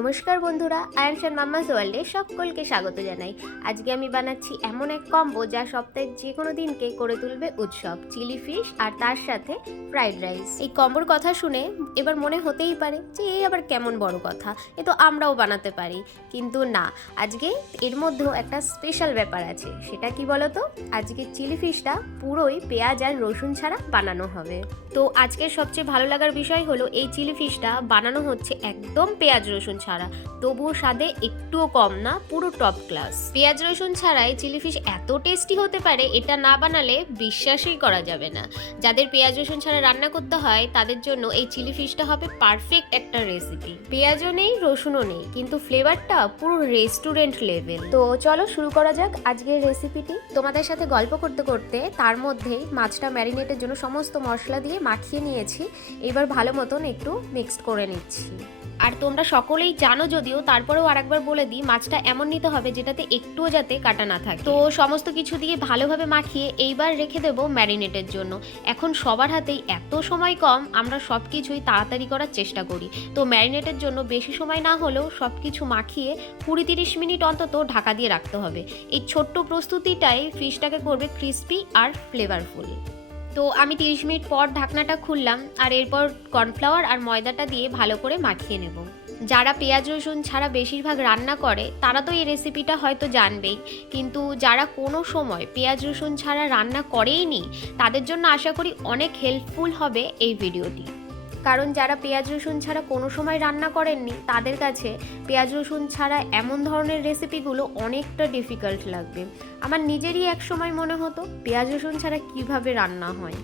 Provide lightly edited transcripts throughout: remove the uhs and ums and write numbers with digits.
নমস্কার বন্ধুরা, আয়ানশান মাম্মাস ওয়ার্ল্ডে সকলকে স্বাগত জানাই। আজকে আমি বানাচ্ছি এমন এক কম্বো যা সপ্তাহের যে কোনো দিনকে করে তুলবে উৎসব, চিলি ফিশ আর তার সাথে ফ্রাইড রাইস। এই কম্বোর কথা শুনে এবার মনে হতেই পারে যে এই আবার কেমন বড় কথা, এ তো আমরাও বানাতে পারি। কিন্তু না, আজকে এর মধ্যেও একটা স্পেশাল ব্যাপার আছে। সেটা কি বলতো? আজকে চিলি ফিশটা পুরোই পেঁয়াজ আর রসুন ছাড়া বানানো হবে। তো আজকের সবচেয়ে ভালো লাগার বিষয় হলো এই চিলি ফিশটা বানানো হচ্ছে একদম পেঁয়াজ রসুন ছাড়া, তবুও স্বাদে একটুও কম না, পুরো টপ ক্লাস। পেঁয়াজ রসুন ছাড়াই চিলি ফিশ এত টেস্টি হতে পারে এটা না বানালে বিশ্বাসই করা যাবে না। যাদের পেঁয়াজ রসুন ছাড়া রান্না করতে হয় তাদের জন্য এই চিলি ফিশটা হবে পারফেক্ট একটা রেসিপি। পেঁয়াজও নেই, রসুনও নেই, কিন্তু ফ্লেভারটা পুরো রেস্টুরেন্ট লেভেল। তো চলো শুরু করা যাক আজকের রেসিপিটি। তোমাদের সাথে গল্প করতে করতে তার মধ্যেই মাছটা ম্যারিনেটের জন্য সমস্ত মশলা দিয়ে মাখিয়ে নিয়েছি। এবার ভালো মতন একটু মিক্সড করে নিচ্ছি। আর তোমরা সকলেই জানো যদিও, তারপরেও আরেকবার বলে দিই, মাছটা এমন নিতে হবে যেটাতে একটুও যাতে কাটা না থাকে। তো সমস্ত কিছু দিয়ে ভালোভাবে মাখিয়ে এইবার রেখে দেবো ম্যারিনেটের জন্য। এখন সবার হাতেই এত সময় কম, আমরা সব কিছুই তাড়াতাড়ি করার চেষ্টা করি। তো ম্যারিনেটের জন্য বেশি সময় না হলেও সব কিছু মাখিয়ে 20-30 মিনিট অন্তত ঢাকা দিয়ে রাখতে হবে। এই ছোট্ট প্রস্তুতিটাই ফিশটাকে করবে ক্রিস্পি আর ফ্লেভারফুল। তো আমি 30 মিনিট পর ঢাকনাটা খুললাম আর এরপর কর্নফ্লাওয়ার আর ময়দাটা দিয়ে ভালো করে মাখিয়ে নেব। যারা পেঁয়াজ রসুন ছাড়া বেশিরভাগ রান্না করে তারা তো এই রেসিপিটা হয়তো জানবেই, কিন্তু যারা কোনো সময় পেঁয়াজ রসুন ছাড়া রান্না করেইনি তাদের জন্য আশা করি অনেক হেল্পফুল হবে এই ভিডিওটি। কারণ যারা পেঁয়াজ রসুন ছাড়া কোনো সময় রান্না করেননি তাদের কাছে পেঁয়াজ রসুন ছাড়া এমন ধরনের রেসিপিগুলো অনেকটা ডিফিকাল্ট লাগবে। আমার নিজেরই এক সময় মনে হতো পেঁয়াজ রসুন ছাড়া কিভাবে রান্না হয়।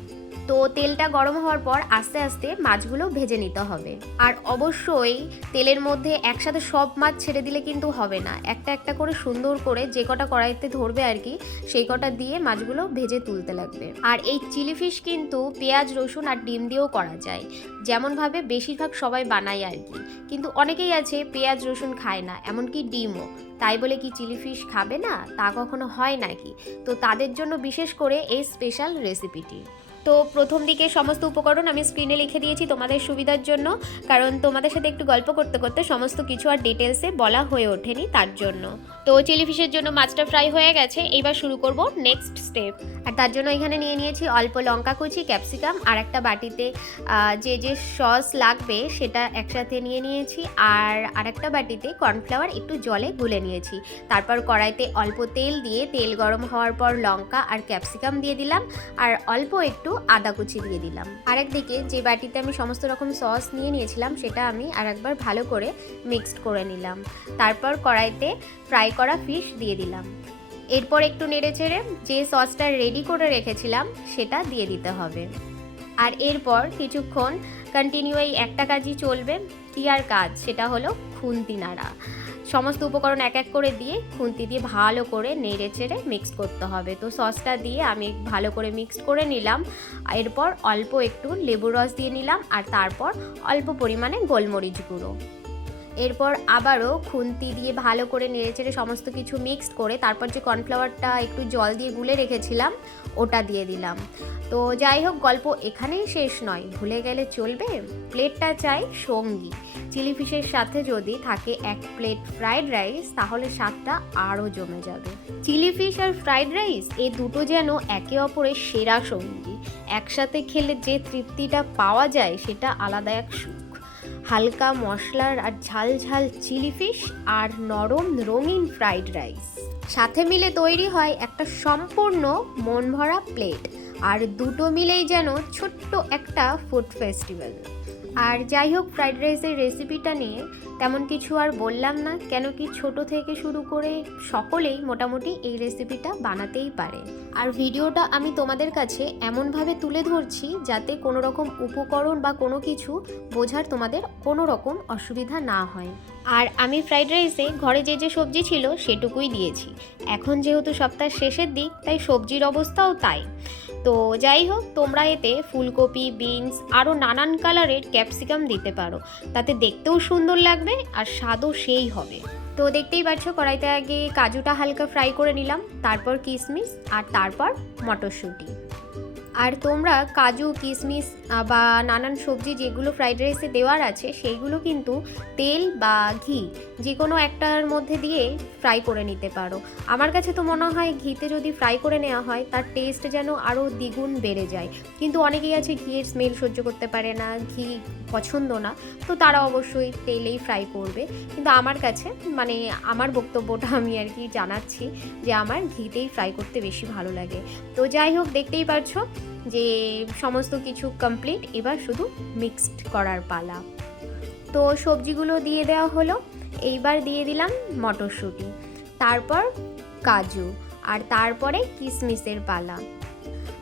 তো তেলটা গরম হওয়ার পর আস্তে আস্তে মাছগুলো ভেজে নিতে হবে। আর অবশ্যই তেলের মধ্যে একসাথে সব মাছ ছেড়ে দিলে কিন্তু হবে না, একটা একটা করে সুন্দর করে যে কটা কড়াইতে ধরবে আর কি, সেই কটা দিয়ে মাছগুলো ভেজে তুলতে লাগবে। আর এই চিলি ফিশ কিন্তু পেঁয়াজ রসুন আর ডিম দিয়েও করা যায়, যেমনভাবে বেশিরভাগ সবাই বানায় আর কি। কিন্তু অনেকেই আছে পেঁয়াজ রসুন খায় না, এমনকি ডিমও। তাই বলে কি চিলি ফিশ খাবে না? তা কখনো হয় নাকি? তো তাদের জন্য বিশেষ করে এই স্পেশাল রেসিপিটি। তো প্রথম দিকে সমস্ত উপকরণ আমি স্ক্রিনে লিখে দিয়েছি তোমাদের সুবিধার জন্য, কারণ তোমাদের সাথে একটু গল্প করতে করতে সমস্ত কিছু আর ডিটেলসে বলা হয়ে ওঠেনি, তার জন্য। তো চিলি ফিশের জন্য মাছটা ফ্রাই হয়ে গেছে, এইবার শুরু করব নেক্সট স্টেপ। আর তার জন্য এখানে নিয়ে নিয়েছি অল্প লঙ্কা কুচি, ক্যাপসিকাম, আর একটা বাটিতে যে যে সস লাগবে সেটা একসাথে নিয়ে নিয়েছি। আর আরেকটা বাটিতে কর্নফ্লাওয়ার একটু জলে গুলে নিয়েছি। তারপর কড়াইতে অল্প তেল দিয়ে তেল গরম হওয়ার পর লঙ্কা আর ক্যাপসিকাম দিয়ে দিলাম, আর অল্প একটু আদা কুচি দিয়ে দিলাম। আরেকদিকে যে বাটিতে আমি সমস্ত রকম সস নিয়ে নিয়েছিলাম সেটা আমি আরেকবার ভালো করে মিক্সড করে নিলাম। তারপর কড়াইতে ফ্রাই করা ফিশ দিয়ে দিলাম। এরপর একটু নেড়েচেড়ে যে সসটা রেডি করে রেখেছিলাম সেটা দিয়ে দিতে হবে। আর এরপর কিছুক্ষণ কন্টিনিউ এই একটা কাজই চলবে, কি আর কাজ, সেটা হলো খুন্তি নাড়া। সমস্ত উপকরণ এক এক করে দিয়ে খুন্তি দিয়ে ভালো করে নেড়ে চেড়ে মিক্স করতে হবে। তো সসটা দিয়ে আমি ভালো করে মিক্স করে নিলাম। এরপর অল্প একটু লেবুর রস দিয়ে নিলাম, আর তারপর অল্প পরিমাণে গোলমরিচ গুঁড়ো। এরপর আবারও খুন্তি দিয়ে ভালো করে নেড়েচেড়ে সমস্ত কিছু মিক্সড করে তারপর যে কর্নফ্লাওয়ারটা একটু জল দিয়ে গুলে রেখেছিলাম ওটা দিয়ে দিলাম। তো যাই হোক, গল্প এখানেই শেষ নয়, ভুলে গেলে চলবে, প্লেটটা চাই সঙ্গী। চিলি ফিশের সাথে যদি থাকে এক প্লেট ফ্রাইড রাইস তাহলে স্বাদটা আরও জমে যাবে। চিলি ফিশ আর ফ্রাইড রাইস এই দুটো যেন একে অপরের সেরা সঙ্গী। একসাথে খেলে যে তৃপ্তিটা পাওয়া যায় সেটা আলাদা এক সুখ। হালকা মশলার আর ঝাল ঝাল চিলি ফিশ আর নরম রঙিন ফ্রাইড রাইস সাথে মিলে তৈরি হয় একটা সম্পূর্ণ মন ভরা প্লেট। আর দুটো মিলেই যেন ছোট্ট একটা ফুড ফেস্টিভ্যাল। আর যাই হোক, ফ্রাইড রাইসের রেসিপিটা নিয়ে তেমন কিছু আর বললাম না, কেন কি ছোট থেকে শুরু করে সকলেই মোটামুটি এই রেসিপিটা বানাতেই পারে। আর ভিডিওটা আমি তোমাদের কাছে এমনভাবে তুলে ধরছি যাতে কোনো রকম উপকরণ বা কোনো কিছু বোঝার তোমাদের কোনো রকম অসুবিধা না হয়। আর আমি ফ্রাইড রাইসে ঘরে যে যে সবজি ছিল সেটুকুই দিয়েছি। এখন যেহেতু সপ্তাহের শেষের দিক, তাই সবজির অবস্থাও তাই। তো যাই হোক, তোমরা এতে ফুলকপি, বিনস, আরও নানান কালারের ক্যাপসিকাম দিতে পারো, তাতে দেখতেও সুন্দর লাগবে আর স্বাদও সেই হবে। তো দেখতেই পাচ্ছ কড়াইতে আগে কাজুটা হালকা ফ্রাই করে নিলাম, তারপর কিশমিশ আর তারপর মটরশুঁটি। আর তোমরা কাজু কিশমিশ বা নানান সবজি যেগুলো ফ্রাইড রাইসে দেওয়ার আছে সেইগুলো কিন্তু তেল বা ঘি যে কোনো একটার মধ্যে দিয়ে ফ্রাই করে নিতে পারো। আমার কাছে তো মনে হয় ঘিতে যদি ফ্রাই করে নেওয়া হয় তার টেস্ট যেন আরও দ্বিগুণ বেড়ে যায়, কিন্তু অনেকেই আছে ঘিয়ের স্মেল সহ্য করতে পারে না, ঘি পছন্দ না, তো তারা অবশ্যই তেলেই ফ্রাই করবে। কিন্তু আমার কাছে মানে আমার বক্তব্যটা আমি আর কি জানাচ্ছি যে আমার ঘিতেই ফ্রাই করতে বেশি ভালো লাগে। তো যাই হোক, দেখতেই পারছো যে সমস্ত কিছু কমপ্লিট, এবার শুধু মিক্সড করার পালা। তো সবজিগুলো দিয়ে দেওয়া হলো, এইবার দিয়ে দিলাম মটরশুঁটি, তারপর কাজু, আর তারপরে কিশমিশের পালা,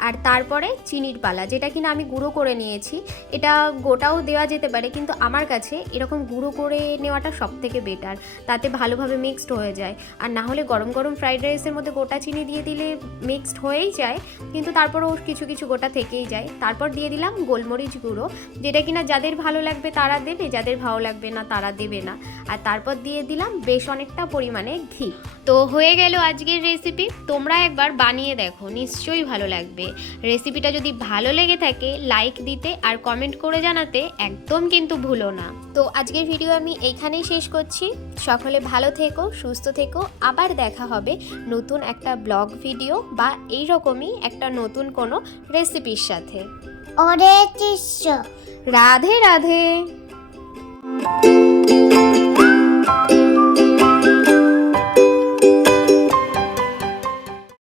আর তারপরে চিনির পালা, যেটা কিনা আমি গুঁড়ো করে নিয়েছি। এটা গোটাও দেওয়া যেতে পারে, কিন্তু আমার কাছে এরকম গুঁড়ো করে নেওয়াটা সব থেকে বেটার, তাতে ভালোভাবে মিক্সড হয়ে যায়। আর না হলে গরম গরম ফ্রাইড রাইসের মধ্যে গোটা চিনি দিয়ে দিলে মিক্সড হয়েই যায়, কিন্তু তারপরেও কিছু কিছু গোটা থেকেই যায়। তারপর দিয়ে দিলাম গোলমরিচ গুঁড়ো, যেটা কিনা যাদের ভালো লাগবে তারা দেবে, যাদের ভালো লাগবে না তারা দেবে না। আর তারপর দিয়ে দিলাম বেশ অনেকটা পরিমাণে ঘি। তো হয়ে গেল আজকের রেসিপি। তোমরা একবার বানিয়ে দেখো, নিশ্চয়ই ভালো লাগবে। রেসিপিটা যদি ভালো লেগে থাকে লাইক দিতে আর কমেন্ট করে জানাতে একদম কিন্তু ভুলো না। তো আজকের ভিডিও আমি এইখানেই শেষ করছি। সকলে ভালো থেকো, সুস্থ থেকো, আবার দেখা হবে নতুন একটা ব্লগ ভিডিও বা এইরকমই একটা নতুন কোনো রেসিপির সাথে। ওরে কৃষ্ণ। রাধে রাধে।